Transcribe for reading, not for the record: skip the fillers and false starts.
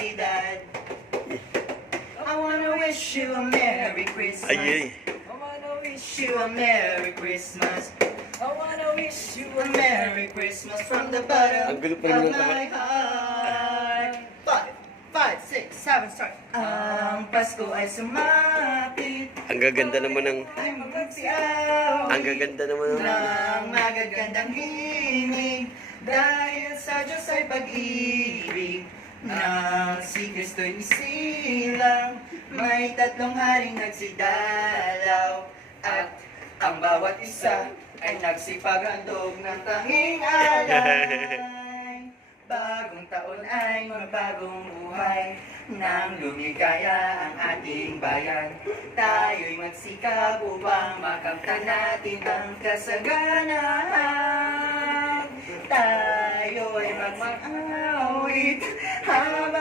felicidad. I wanna wish you a Merry Christmas. Ay, I wanna wish you a Merry Christmas. I wanna wish you a Merry Christmas from the bottom Ang gulo pa of naman my heart. 5, 6, 7, start. Ang Pasko ay sumapit. ang gaganda naman ng... Ay magsiaw. Ang gaganda naman ng... Ng magagandang himig. Dahil sa Diyos ay pag-ibig. Nang si Kristo'y isilang. May 3 haring nagsidalaw. At ang bawat isa ay nagsipaghandog ng tanging alay. Bagong taon ay magbagong buhay. Nang lumigaya ang ating bayan, tayo'y magsikap upang makamtan natin ang kasaganahan. Tayo'y magmang-awit habang